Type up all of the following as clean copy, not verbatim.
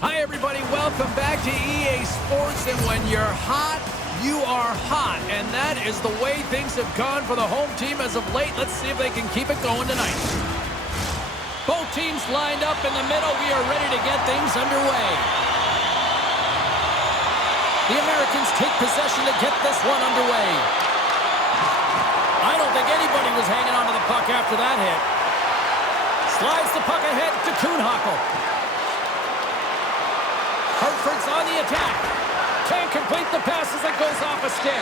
Hi, everybody. Welcome back to EA Sports. And when you're hot, you are hot. And that is the way things have gone for the home team as of late. Let's see if they can keep it going tonight. Both teams lined up in the middle. We are ready to get things underway. The Americans take possession to get this one underway. I don't think anybody was hanging on to the puck after that hit. Slides the puck ahead to Kühnhackl. Hartford's on the attack. Can't complete the pass as it goes off a stick.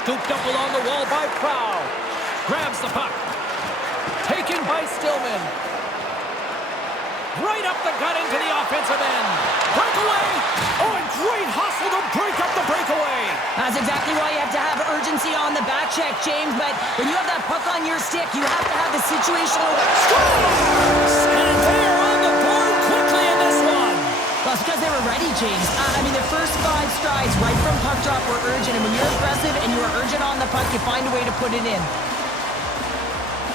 Scooped up along the wall by Prow. Grabs the puck. Taken by Stillman. Right up the gut into the offensive end. Breakaway! Oh, and great hustle to break up the breakaway. That's exactly why you have to have urgency on the back check, James. But when you have that puck on your stick, you have to have the situational... Scores! And they're on the board quickly in this one. Well, it's because they were ready, James. I mean, the first 5 strides right from puck drop were urgent. And when you're aggressive and you are urgent on the puck, you find a way to put it in.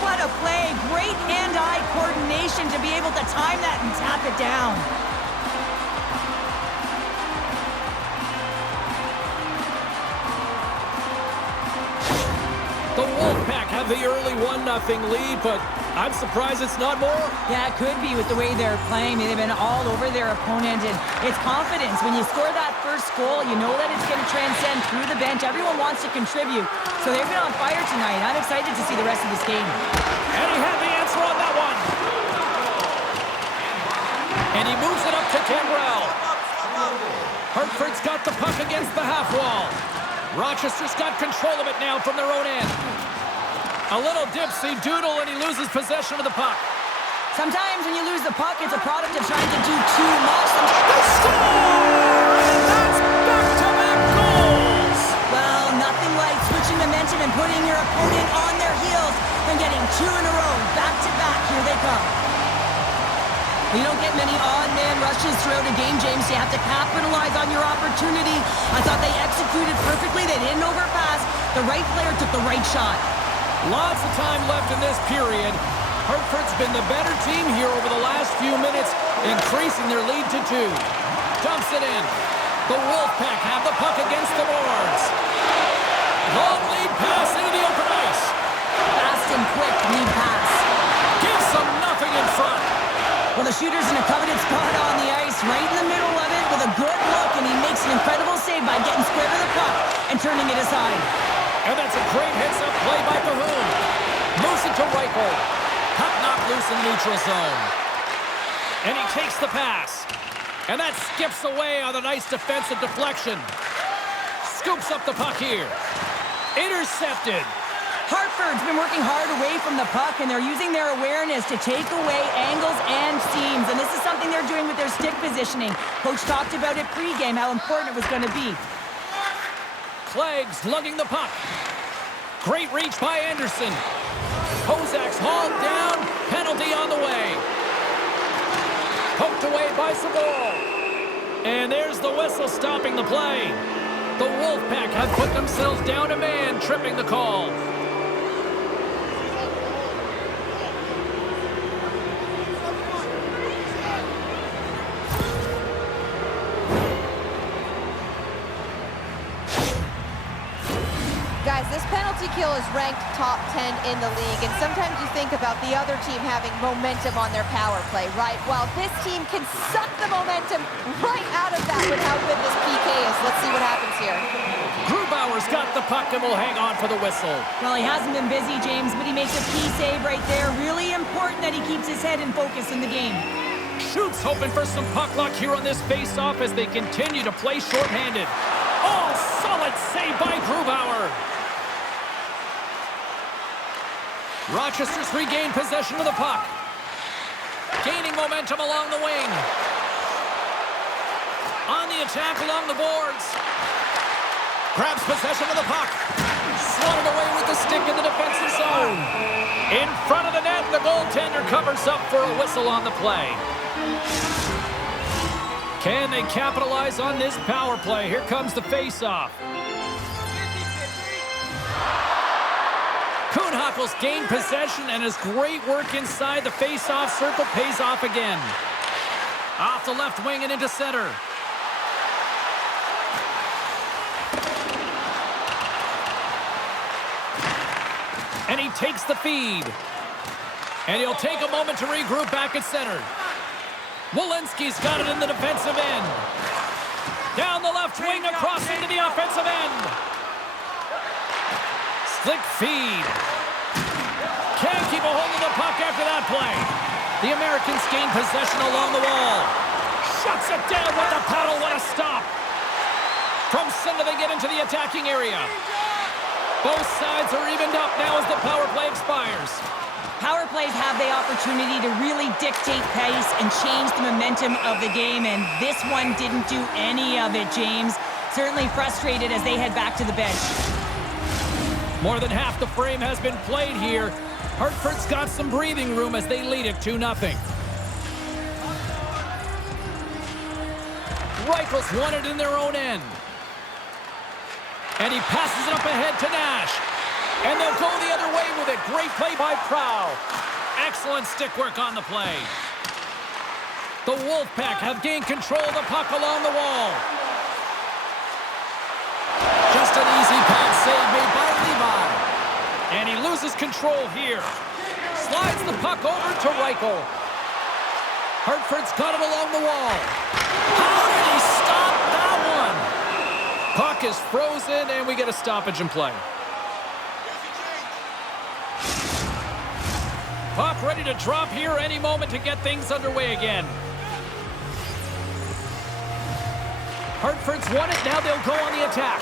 What a play. Great hand-eye coordination to be able to time that and tap it down. The Wolfpack have the early 1-0 lead, but I'm surprised it's not more. Yeah, it could be with the way they're playing. They've been all over their opponent, and it's confidence. When you score that first goal, you know that it's going to transcend through the bench. Everyone wants to contribute, so they've been on fire tonight. I'm excited to see the rest of this game. And he had the answer on that one. And he moves it up to Gambrell. Hartford's got the puck against the half wall. Rochester's got control of it now from their own end. A little dipsy doodle, and he loses possession of the puck. Sometimes when you lose the puck, it's a product of trying to do too much. They score! And that's back-to-back goals! Well, nothing like switching momentum and putting your opponent on their heels and getting 2 in a row. Back-to-back, here they come. You don't get many odd-man rushes throughout a game, James. You have to capitalize on your opportunity. I thought they executed perfectly. They didn't overpass. The right player took the right shot. Lots of time left in this period. Hartford's been the better team here over the last few minutes, increasing their lead to 2. Dumps it in. The Wolfpack have the puck against the boards. Long lead pass into the open ice. Fast and quick lead pass. Gives them nothing in front. Well, the shooter's in a coveted spot on the ice, right in the middle of it with a good look, and he makes an incredible save by getting square to the puck and turning it aside. And that's a great heads-up play by Cahoon. Moves it to Reichel. Puck knocked loose in the neutral zone. And he takes the pass. And that skips away on a nice defensive deflection. Scoops up the puck here. Intercepted. Hartford's been working hard away from the puck, and they're using their awareness to take away angles and seams. And this is something they're doing with their stick positioning. Coach talked about it pregame, how important it was going to be. Clegg's lugging the puck. Great reach by Andersson. Kozak's hauled down. Penalty on the way. Poked away by Zboril. And there's the whistle stopping the play. The Wolfpack have put themselves down a man, tripping the call. Guys, this penalty kill is ranked top 10 in the league, and sometimes you think about the other team having momentum on their power play, right? Well, this team can suck the momentum right out of that with how good this PK is. Let's see what happens here. Grubauer's got the puck and will hang on for the whistle. Well, he hasn't been busy, James, but he makes a key save right there. Really important that he keeps his head in focus in the game. Shoots hoping for some puck luck here on this face-off as they continue to play shorthanded. Oh, solid save by Grubauer. Rochester's regained possession of the puck. Gaining momentum along the wing. On the attack along the boards. Grabs possession of the puck. Swatted away with the stick in the defensive zone. In front of the net, the goaltender covers up for a whistle on the play. Can they capitalize on this power play? Here comes the face-off. Kühnhackl's gained possession, and his great work inside the face-off circle pays off again. Off the left wing and into center. And he takes the feed. And he'll take a moment to regroup back at center. Walensky's got it in the defensive end. Down the left wing, across into the offensive end. Slick feed. Can't keep a hold of the puck after that play. The Americans gain possession along the wall. Shuts it down with the paddle. What a stop. From center, they get into the attacking area. Both sides are evened up now as the power play expires. Power plays have the opportunity to really dictate pace and change the momentum of the game, and this one didn't do any of it, James. Certainly frustrated as they head back to the bench. More than half the frame has been played here. Hartford's got some breathing room as they lead it 2-0. Reichel's won it in their own end. And he passes it up ahead to Nash. And they'll go the other way with it. Great play by Prow. Excellent stick work on the play. The Wolfpack have gained control of the puck along the wall. Just an easy pad save made by Levi. And he loses control here. Slides the puck over to Reichel. Hartford's got it along the wall. How did he stop that one? Puck is frozen, and we get a stoppage in play. Puck ready to drop here any moment to get things underway again. Hartford's won it. Now they'll go on the attack.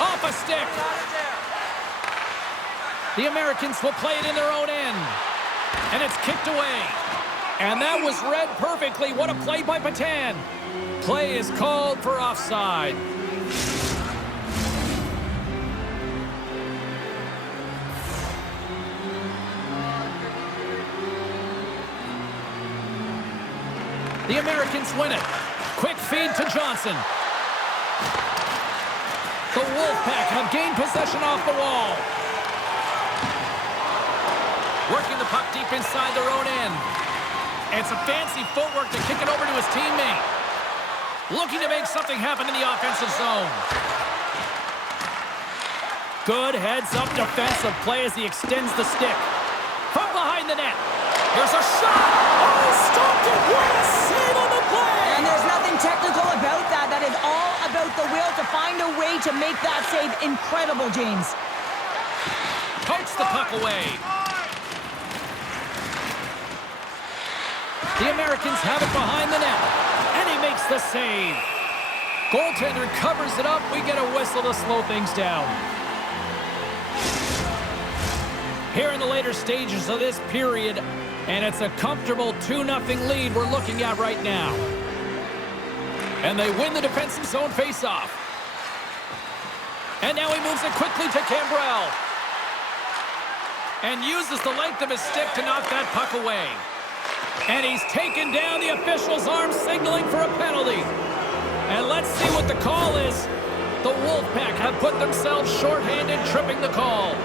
Off a stick. The Americans will play it in their own end. And it's kicked away. And that was read perfectly. What a play by Petan. Play is called for offside. The Americans win it. Quick feed to Johnson. The Wolfpack have gained possession off the wall. Working the puck deep inside their own end. And some fancy footwork to kick it over to his teammate. Looking to make something happen in the offensive zone. Good heads-up defensive play as he extends the stick. From behind the net. Here's a shot. Oh, stopped it. What a save on the play. And there's nothing technical about that. That is all about the will to find a way to make that save incredible, James. Pokes the puck away. The Americans have it behind the net. And he makes the save. Goaltender covers it up. We get a whistle to slow things down. Here in the later stages of this period, and it's a comfortable 2-0 lead we're looking at right now. And they win the defensive zone face-off. And now he moves it quickly to Gambrell. And uses the length of his stick to knock that puck away. And he's taken down. The official's arm signaling for a penalty. And let's see what the call is. The Wolfpack have put themselves shorthanded, tripping the call.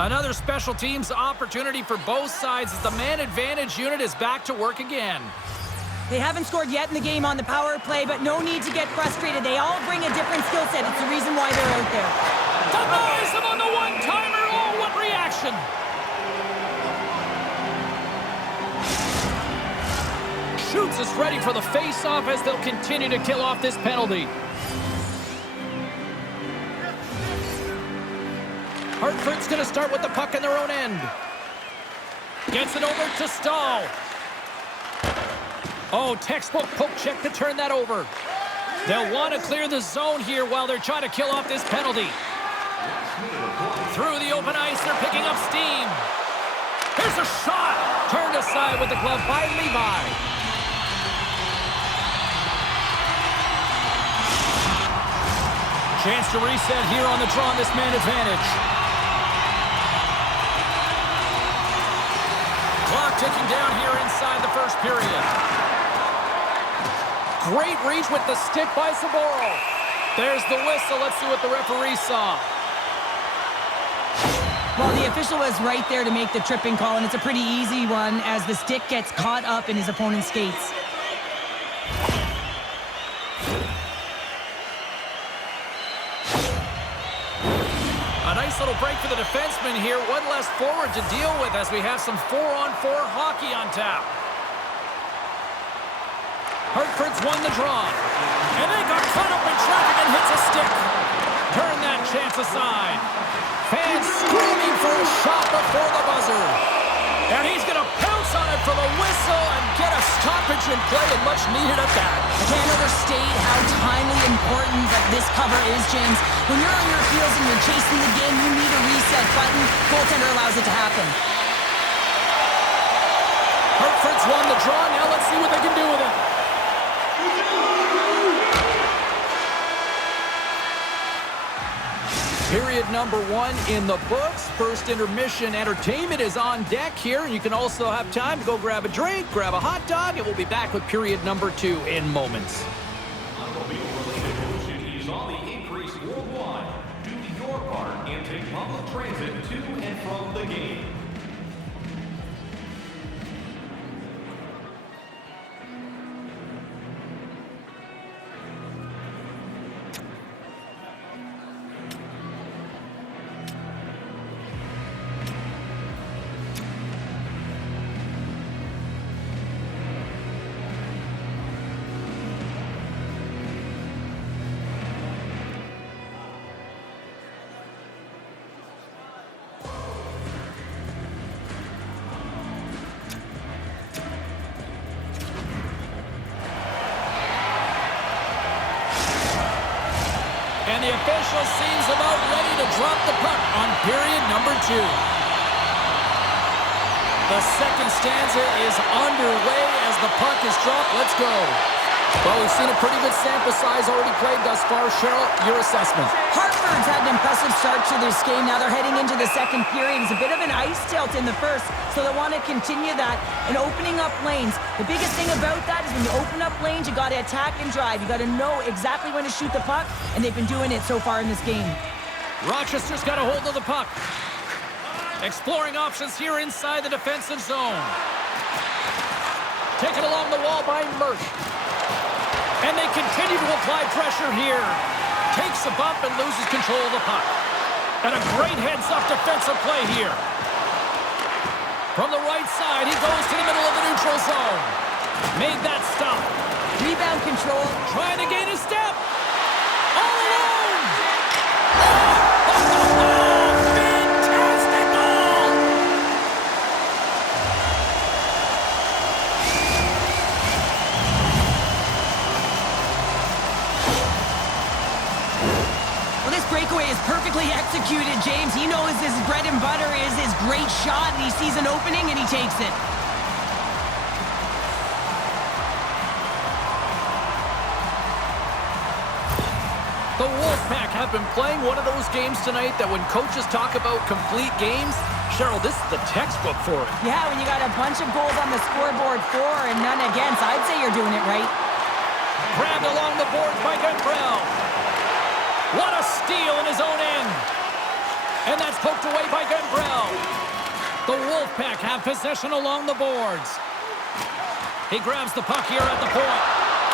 Another special teams opportunity for both sides as the man advantage unit is back to work again. They haven't scored yet in the game on the power play, but no need to get frustrated. They all bring a different skill set. It's the reason why they're out there. Denies him on the one-timer. Oh, what reaction. Shoots is ready for the face-off as they'll continue to kill off this penalty. Hartford's going to start with the puck in their own end. Gets it over to Stahl. Oh, textbook poke check to turn that over. They'll want to clear the zone here while they're trying to kill off this penalty. Through the open ice, they're picking up steam. Here's a shot. Turned aside with the glove by Levi. Chance to reset here on the draw on this man advantage. Clock ticking down here inside the first period. Great reach with the stick by Zboril. There's the whistle. Let's see what the referee saw. Well, the official was right there to make the tripping call, and it's a pretty easy one as the stick gets caught up in his opponent's skates. A nice little break for the defenseman here. One less forward to deal with as we have some 4-on-4 hockey on tap. Hartford's won the draw. And they got caught up in traffic and hits a stick. Turn that chance aside. Fans screaming for a shot before the buzzer. And he's going to pounce on it for the whistle and get a stoppage in play, and much needed at that. I can't overstate how timely important that this cover is, James. When you're on your heels and you're chasing the game, you need a reset button. Goaltender allows it to happen. Hartford's won the draw. Now let's see what they can do with it. Period number 1 in the books. First intermission entertainment is on deck here. You can also have time to go grab a drink, grab a hot dog, and we'll be back with period number 2 in moments. Automobile-related pollution is on the increase worldwide. Do your part and take public transit to and from the game. And the official seems about ready to drop the puck on period number 2. The second stanza is underway as the puck is dropped. Let's go. Well, we've seen a pretty good sample size already played thus far. Cheryl, your assessment. Hartford's had an impressive start to this game. Now they're heading into the second period. It's a bit of an ice tilt in the first, so they want to continue that and opening up lanes. The biggest thing about that is when you open up lanes, you got to attack and drive. You got to know exactly when to shoot the puck, and they've been doing it so far in this game. Rochester's got a hold of the puck. Exploring options here inside the defensive zone. Taken along the wall by Murch. And they continue to apply pressure here. Takes a bump and loses control of the puck. And a great heads-up defensive play here. From the right side, he goes to the middle of the neutral zone. Made that stop. Rebound control. Trying to gain a step. All alone! Fantastic goal! Well, this breakaway is perfectly executed, James. He knows his bread and butter is his great shot, and he sees an opening, and he takes it. The Wolfpack have been playing one of those games tonight that when coaches talk about complete games, Cheryl, this is the textbook for it. Yeah, when you got a bunch of goals on the scoreboard for and none against, I'd say you're doing it right. Grabbed along the boards by Gambrell. What a steal in his own end. And that's poked away by Gambrell. The Wolfpack have possession along the boards. He grabs the puck here at the point.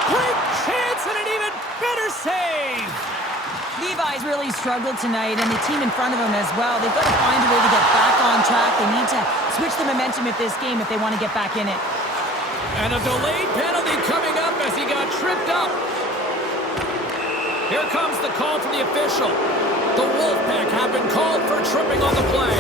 Great chance and an even better save. Levi's really struggled tonight, and the team in front of him as well. They've got to find a way to get back on track. They need to switch the momentum of this game if they want to get back in it. And a delayed penalty coming up as he got tripped up. Here comes the call from the official. The Wolfpack have been called for tripping on the play.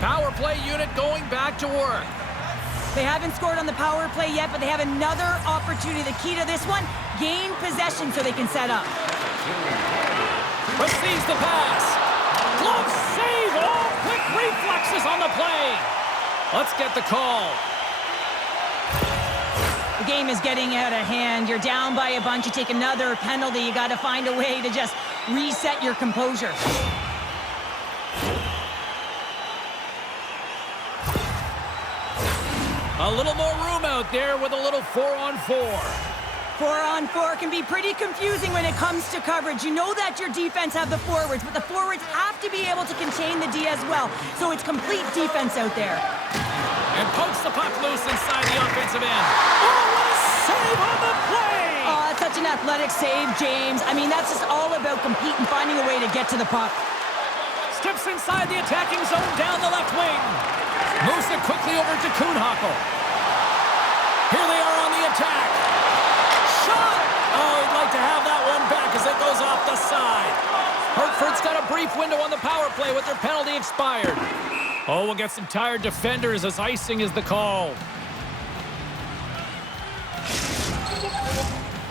Power play unit going back to work. They haven't scored on the power play yet, but they have another opportunity. The key to this one, gain possession so they can set up. Receives the pass. Glove save. Oh, quick reflexes on the play. Let's get the call. The game is getting out of hand. You're down by a bunch. You take another penalty. You got to find a way to just reset your composure. A little more room out there with a little 4-on-4. 4-on-4 can be pretty confusing when it comes to coverage. You know that your defense have the forwards, but the forwards have to be able to contain the D as well. So it's complete defense out there. And pokes the puck loose inside the offensive end. Oh, what a save on the play! Oh, that's such an athletic save, James. I mean, that's just all about competing, finding a way to get to the puck. Steps inside the attacking zone down the left wing. Moves it quickly over to Kühnhackl. Here they are on the attack. Shot! Oh, he'd like to have that one back as it goes off the side. Hartford's got a brief window on the power play with their penalty expired. Oh, we'll get some tired defenders as icing is the call.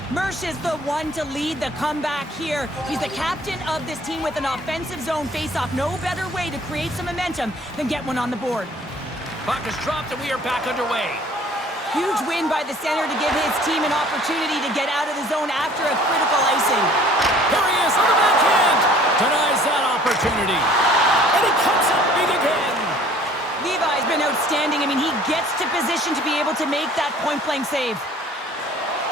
Mersch is the one to lead the comeback here. He's the captain of this team with an offensive zone face-off. No better way to create some momentum than get one on the board. Puck is dropped and we are back underway. Huge win by the center to give his team an opportunity to get out of the zone after a critical icing. Here he is on the backhand. Denies that opportunity. And he comes up big again. Levi's been outstanding. I mean, he gets to position to be able to make that point-blank save.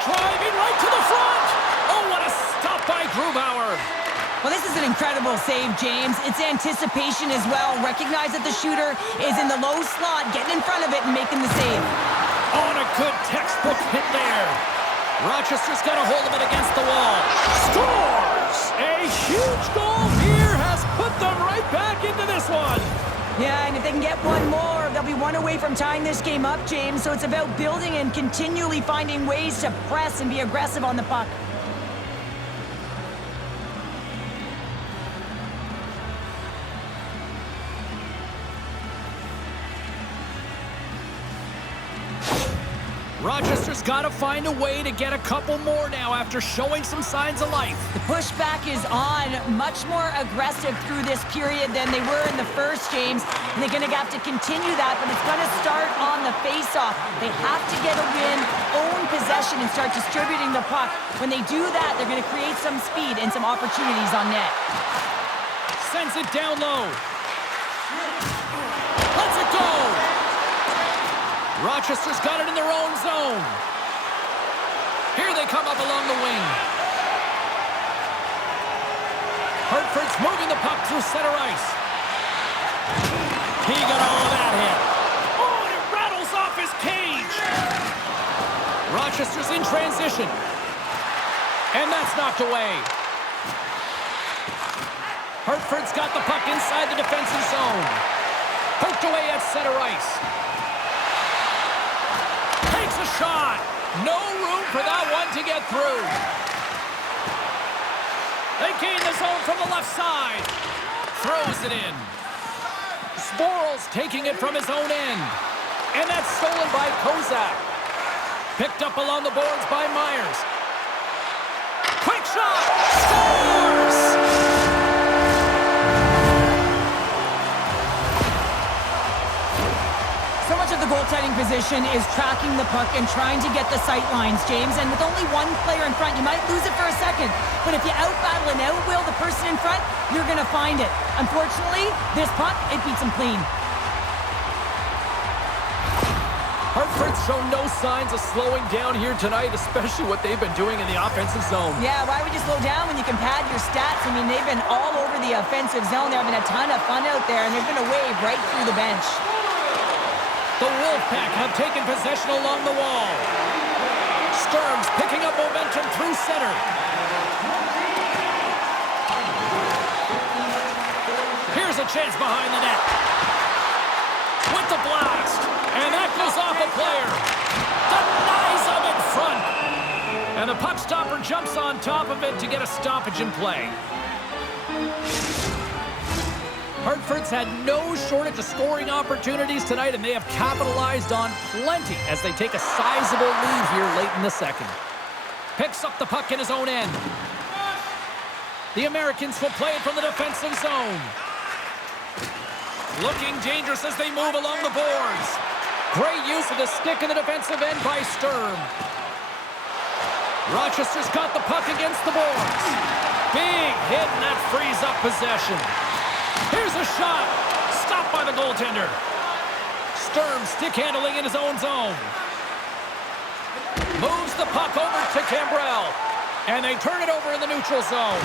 Driving right to the front. Oh, what a stop by Grubauer. Well, this is an incredible save, James. It's anticipation as well. Recognize that the shooter is in the low slot, getting in front of it and making the save. Oh, and a good textbook hit there. Rochester's got a hold of it against the wall. Scores! A huge goal here has put them right back into this one. Yeah, and if they can get one more, they'll be one away from tying this game up, James. So it's about building and continually finding ways to press and be aggressive on the puck. Rochester's got to find a way to get a couple more now after showing some signs of life. The pushback is on, much more aggressive through this period than they were in the first, James. And they're going to have to continue that, but it's going to start on the face-off. They have to get a win, own possession, and start distributing the puck. When they do that, they're going to create some speed and some opportunities on net. Sends it down low. Lets it go. Rochester's got it in their own zone. Here they come up along the wing. Hartford's moving the puck through center ice. He got all of that hit. Oh, and it rattles off his cage. Rochester's in transition. And that's knocked away. Hartford's got the puck inside the defensive zone. Poked away at center ice. Takes a shot. No room for that one to get through. They gain the zone from the left side. Throws it in. Zboril's taking it from his own end. And that's stolen by Kozak. Picked up along the boards by Myers. Quick shot. Scores! So much of the goaltending position is tracking the puck and trying to get the sight lines, James. And with only one player in front, you might lose it for a second. But if you out-battle and out-will the person in front, you're going to find it. Unfortunately, this puck, it beats him clean. Hartford's shown no signs of slowing down here tonight, especially what they've been doing in the offensive zone. Yeah, why would you slow down when you can pad your stats? I mean, they've been all over the offensive zone. They're having a ton of fun out there, and they're going to wave right through the bench. The Wolfpack have taken possession along the wall. Sturm's picking up momentum through center. Here's a chance behind the net. With the blast. And that goes off a player. Denies him in front. And the puck stopper jumps on top of it to get a stoppage in play. Hartford's had no shortage of scoring opportunities tonight, and they have capitalized on plenty as they take a sizable lead here late in the second. Picks up the puck in his own end. The Americans will play it from the defensive zone. Looking dangerous as they move along the boards. Great use of the stick in the defensive end by Sturm. Rochester's got the puck against the boards. Big hit, and that frees up possession. Here's a shot. Stopped by the goaltender. Sturm stick handling in his own zone. Moves the puck over to Gambrell. And they turn it over in the neutral zone.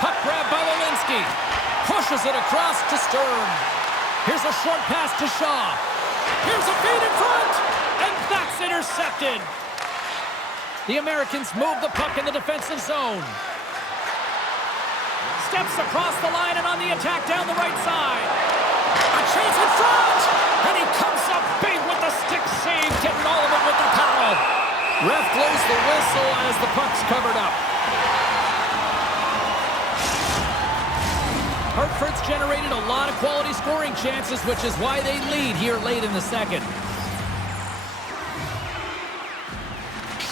Puck grab by Lilinski. Pushes it across to Sturm. Here's a short pass to Shaw. Here's a feed in front. And that's intercepted. The Americans move the puck in the defensive zone. Steps across the line and on the attack down the right side. A chance in front! And he comes up big with the stick save, getting all of it with the paddle. Ref blows the whistle as the puck's covered up. Hartford's generated a lot of quality scoring chances, which is why they lead here late in the second.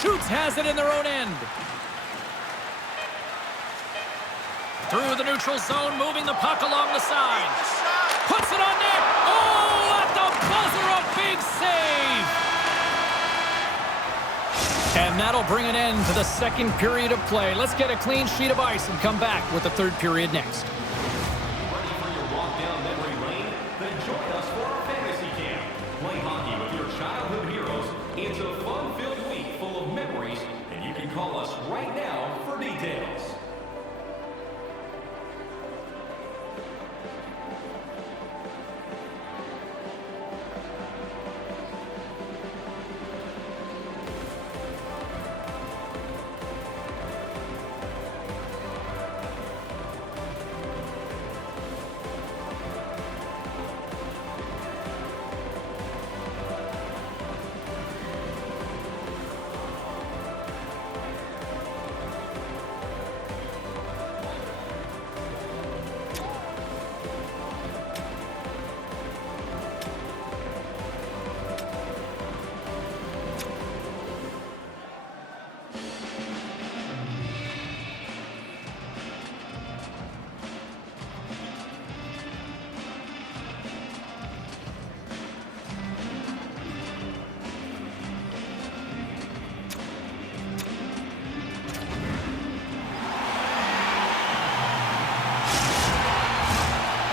Schüsse has it in their own end. Through the neutral zone, moving the puck along the side. Puts it on net. Oh, at the buzzer, a big save. And that'll bring an end to the second period of play. Let's get a clean sheet of ice and come back with the third period next. Ready for your walk down memory lane? Then join us for our fantasy camp. Play hockey with your childhood heroes. It's a fun-filled week full of memories, and you can call us right now for details.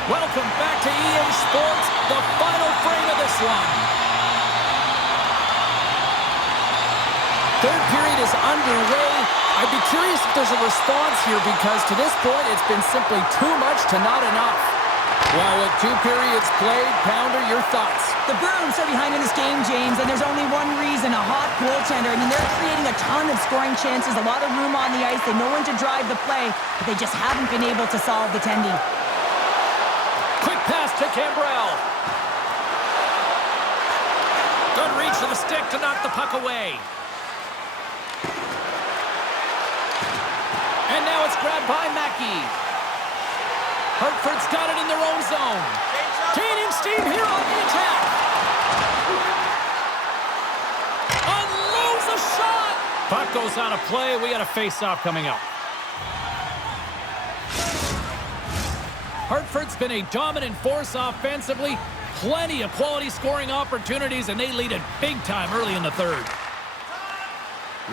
Welcome back to EA Sports, the final frame of this one. Third period is underway. I'd be curious if there's a response here because to this point it's been simply too much to not enough. Well, with 2 periods played, Pounder, your thoughts? The Bruins are behind in this game, James, and there's only one reason, a hot goaltender. I mean, they're creating a ton of scoring chances, a lot of room on the ice. They know when to drive the play, but they just haven't been able to solve the tendy. Quick pass to Gambrell. Good reach to the stick to knock the puck away. And now it's grabbed by Mackey. Hartford's got it in their own zone. Gaining steam here on the attack. Unloads a shot. Puck goes out of play. We got a face-off coming up. Hartford's been a dominant force offensively. Plenty of quality scoring opportunities, and they lead it big time early in the third.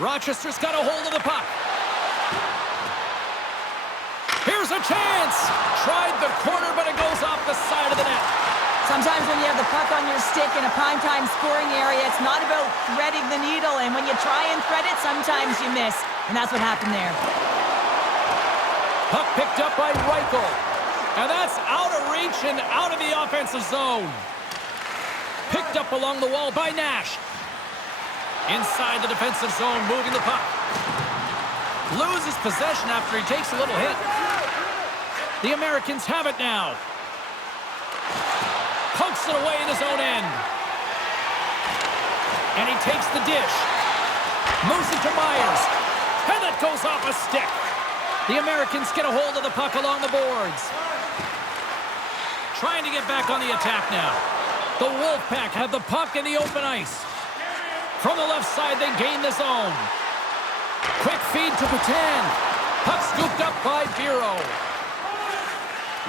Rochester's got a hold of the puck. Here's a chance. Tried the corner, but it goes off the side of the net. Sometimes when you have the puck on your stick in a primetime scoring area, it's not about threading the needle, and when you try and thread it, sometimes you miss. And that's what happened there. Puck picked up by Reichel. And that's out of reach and out of the offensive zone. Picked up along the wall by Nash. Inside the defensive zone, moving the puck. Loses possession after he takes a little hit. The Americans have it now. Pokes it away in his own end. And he takes the dish. Moves it to Myers. And that goes off a stick. The Americans get a hold of the puck along the boards. Trying to get back on the attack now. The Wolfpack have the puck in the open ice. From the left side, they gain the zone. Quick feed to Petan. Puck scooped up by Biro.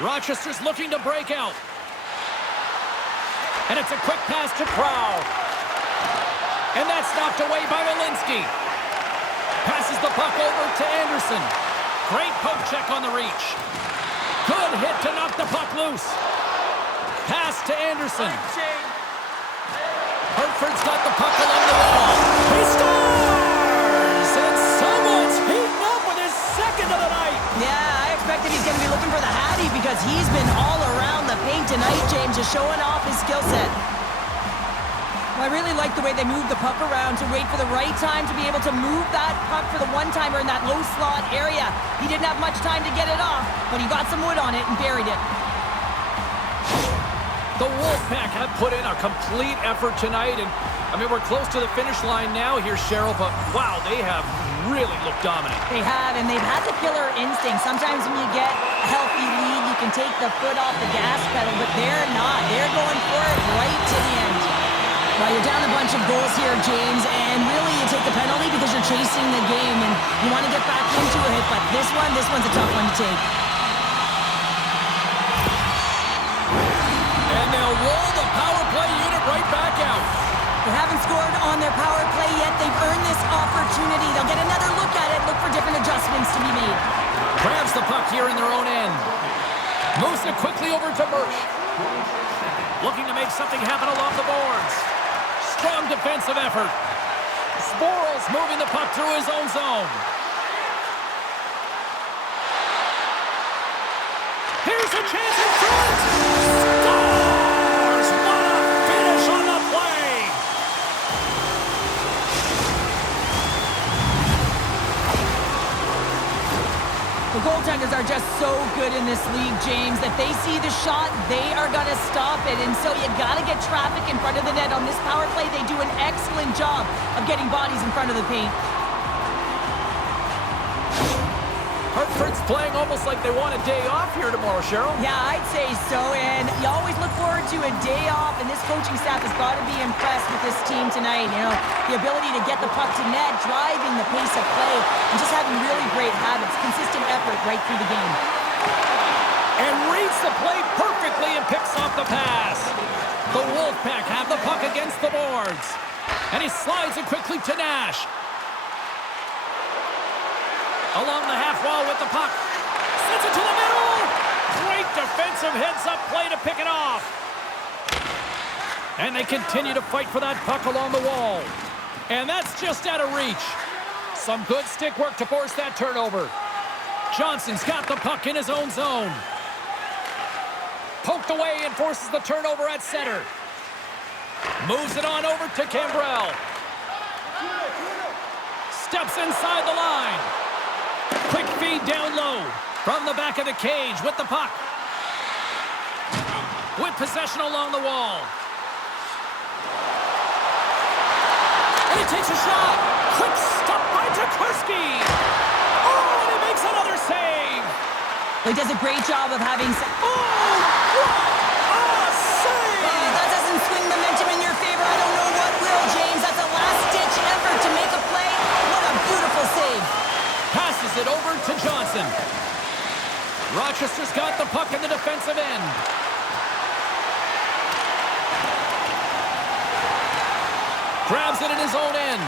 Rochester's looking to break out. And it's a quick pass to Proud. And that's knocked away by Lilinski. puck over to Andersson. Great poke check on the reach. Good hit to knock the puck loose. Pass to Andersson. Hartford's got the puck along the wall. He scores! And someone's heating up with his second of the night. Yeah, I expected he's going to be looking for the Hattie because he's been all around the paint tonight, James, just showing off his skill set. I really like the way they move the puck around to wait for the right time to be able to move that puck for the one-timer in that low slot area. He didn't have much time to get it off, but he got some wood on it and buried it. The Wolfpack have put in a complete effort tonight, and I mean, we're close to the finish line now here, Cheryl, but wow, they have really looked dominant. They have, and they've had the killer instinct. Sometimes when you get a healthy lead, you can take the foot off the gas pedal, but they're not. They're going for it right to the end. Well, you're down a bunch of goals here, James, and really you take the penalty because you're chasing the game and you want to get back into it, but this one's a tough one to take. And they'll roll the power play unit right back out. They haven't scored on their power play yet. They've earned this opportunity. They'll get another look at it, look for different adjustments to be made. Grabs the puck here in their own end. Moves it quickly over to Mersch. Looking to make something happen along the boards. Strong defensive effort. Zboril's moving the puck through his own zone. Here's a chance in front. Scores! What a finish on the play! The goaltenders are just so good in this league, James, that they see the shot, they are going to stop it. And so you got to get traffic in front of the net. On this power play, they do an excellent job of getting bodies in front of the paint. Hartford's playing almost like they want a day off here tomorrow, Cheryl. Yeah, I'd say so, and you always look forward to a day off, and this coaching staff has got to be impressed with this team tonight. You know, the ability to get the puck to net, driving the pace of play, and just having really great habits, consistent effort right through the game. And reads the play perfectly and picks off the pass. The Wolfpack have the puck against the boards, and he slides it quickly to Nash. Along the half wall with the puck. Sends it to the middle. Great defensive heads-up play to pick it off. And they continue to fight for that puck along the wall. And that's just out of reach. Some good stick work to force that turnover. Johnson's got the puck in his own zone. Poked away and forces the turnover at center. Moves it on over to Gambrell. Steps inside the line. Quick feed down low from the back of the cage with the puck. With possession along the wall. And he takes a shot. Quick stop by Tukurski. Oh, and he makes another save. He does a great job of having... Oh, what a save! That doesn't swing momentum in your favor. I don't know what will, James. That's a last-ditch effort to make a play. What a beautiful save. Passes it over to Johnson. Rochester's got the puck in the defensive end. Grabs it in his own end.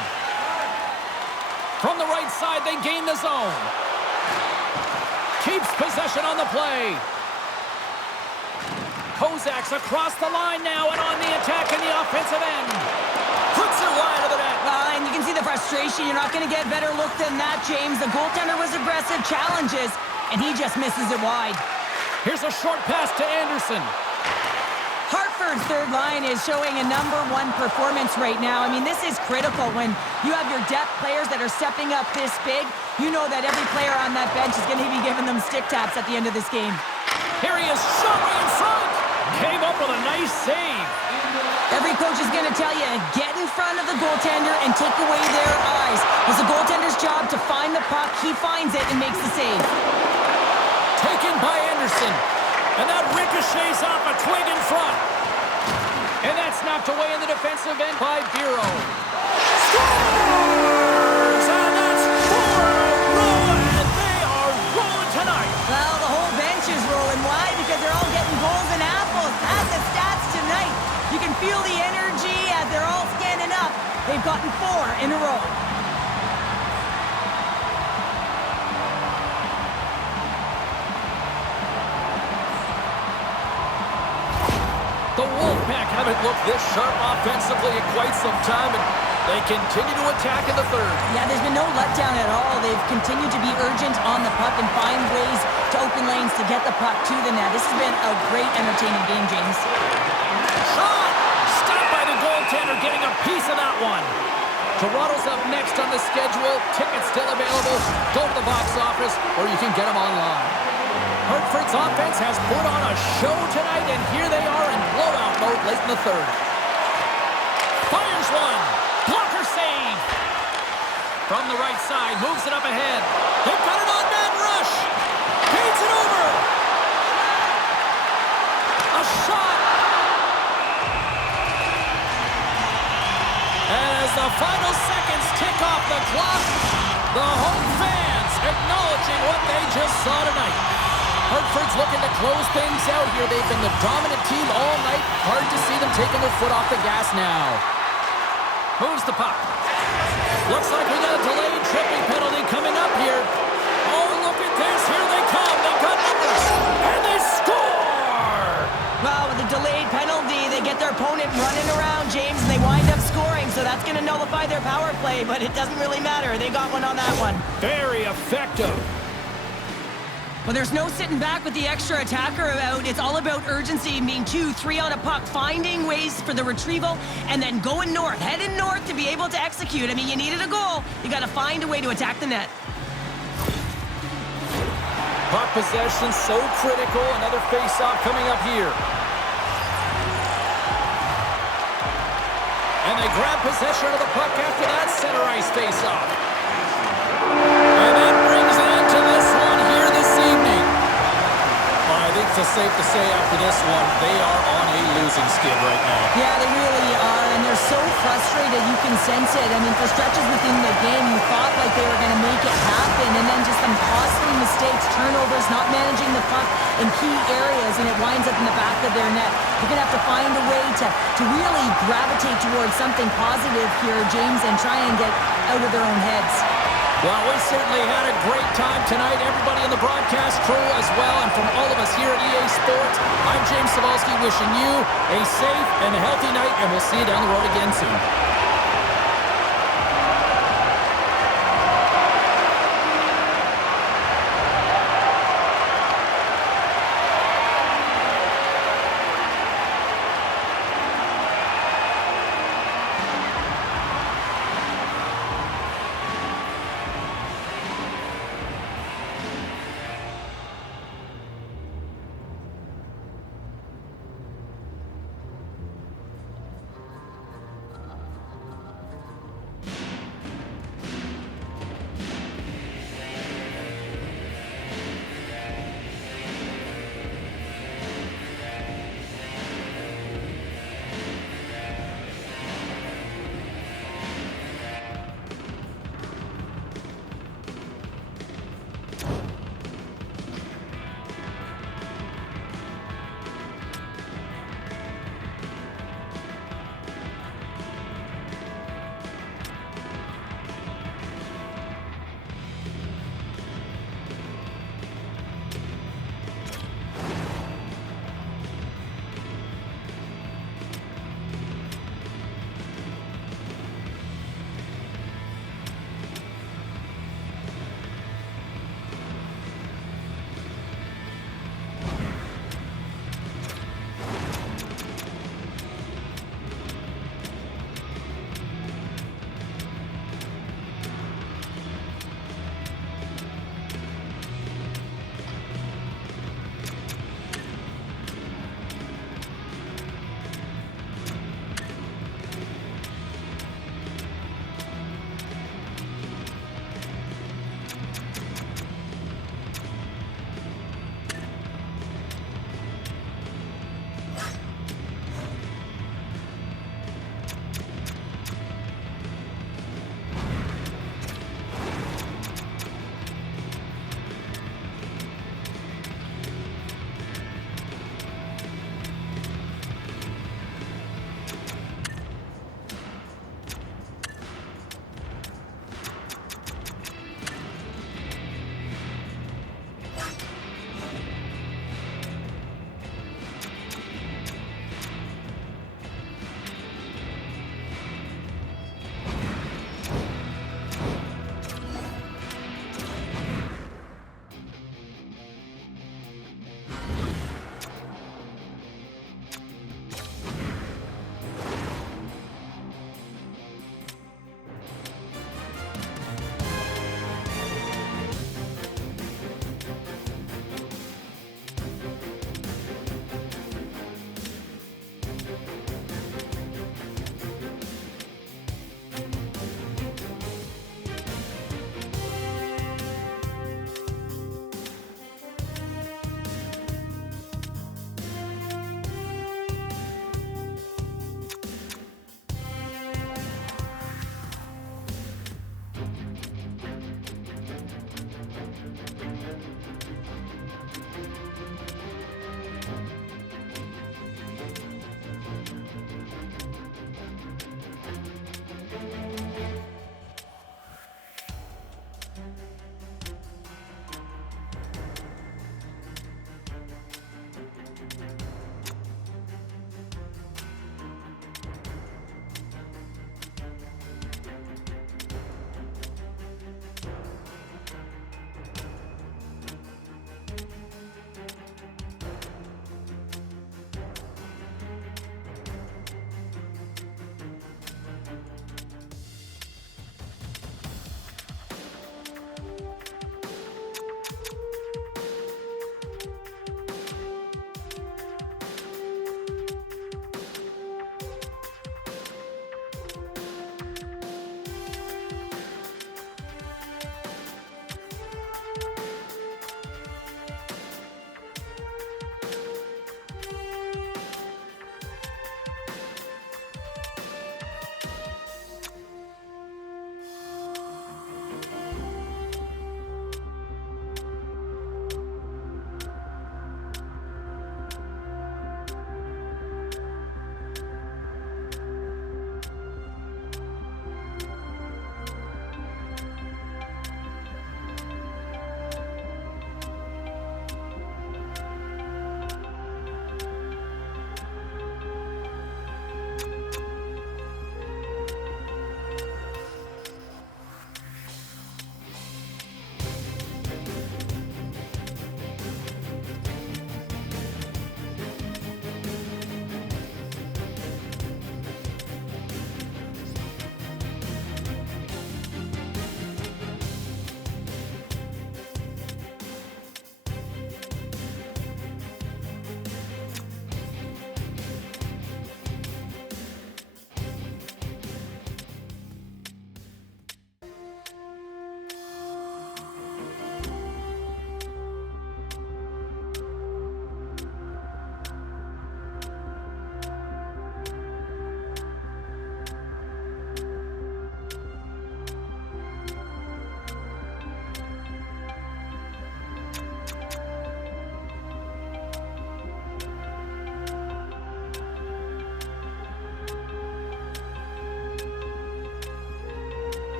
From the right side, they gain the zone. Keeps possession on the play. Kozak's across the line now and on the attack in the offensive end. Puts it wide of the net. And you can see the frustration. You're not going to get a better look than that, James. The goaltender was aggressive, challenges, and he just misses it wide. Here's a short pass to Andersson. Hartford's third line is showing a #1 performance right now. I mean, this is critical when you have your depth players that are stepping up this big. You know that every player on that bench is going to be giving them stick taps at the end of this game. Here he is, shot right in front. Came up with a nice save. Every coach is going to tell you, get in front of the goaltender and take away their eyes. It's the goaltender's job to find the puck. He finds it and makes the save. Taken by Andersson. And that ricochets off a twig in front. And that's knocked away in the defensive end by Biro. Scores! And that's 4 in a row, and they are rolling tonight. Well, the whole bench is rolling. Why? Because they're all getting goals and apples. That's the stats tonight. You can feel the energy as they're all standing up. They've gotten 4 in a row. The Wolfpack haven't looked this sharp offensively in quite some time, and they continue to attack in the third. Yeah, there's been no letdown at all. They've continued to be urgent on the puck and find ways to open lanes to get the puck to the net. This has been a great, entertaining game, James. Shot! Stopped by the goaltender, getting a piece of that one. Toronto's up next on the schedule. Tickets still available. Go to the box office, or you can get them online. Hartford's offense has put on a show tonight, and here they are in blowout mode late in the third. Fires one. Blocker save. From the right side, moves it up ahead. They've got an on-man rush. Paints it over. A shot. And as the final seconds tick off the clock, the home fans acknowledging what they just saw tonight. Hartford's looking to close things out here. They've been the dominant team all night. Hard to see them taking their foot off the gas now. Moves the puck. Looks like we got a delayed tripping penalty coming up here. Oh, look at this. Here they come. They've got numbers. And they score! Well, with the delayed penalty, they get their opponent running around, James, and they wind up scoring. So that's going to nullify their power play, but it doesn't really matter. They got one on that one. Very effective. Well, there's no sitting back with the extra attacker out. It's all about urgency, being 2-3 on a puck, finding ways for the retrieval, and then going north, heading north to be able to execute. I mean, you needed a goal. You got to find a way to attack the net. Puck possession so critical. Another face-off coming up here. And they grab possession of the puck after that center ice face-off. And that brings an end to this one here this evening. Well, I think it's safe to say after this one, they are on a losing skid right now. Yeah, they really are, and they're so frustrated. You can sense it. I mean, for stretches within the game, you thought like they were going to make it happen, and then just some costly mistakes, turnovers, not managing the puck in key areas, and it winds up in the back of their net. You're going to have to find a way to really gravitate towards something positive here, James, and try and get out of their own heads. Well, we certainly had a great time tonight. Everybody in the broadcast crew as well. And from all of us here at EA Sports, I'm James Cybulski wishing you a safe and healthy night, and we'll see you down the road again soon.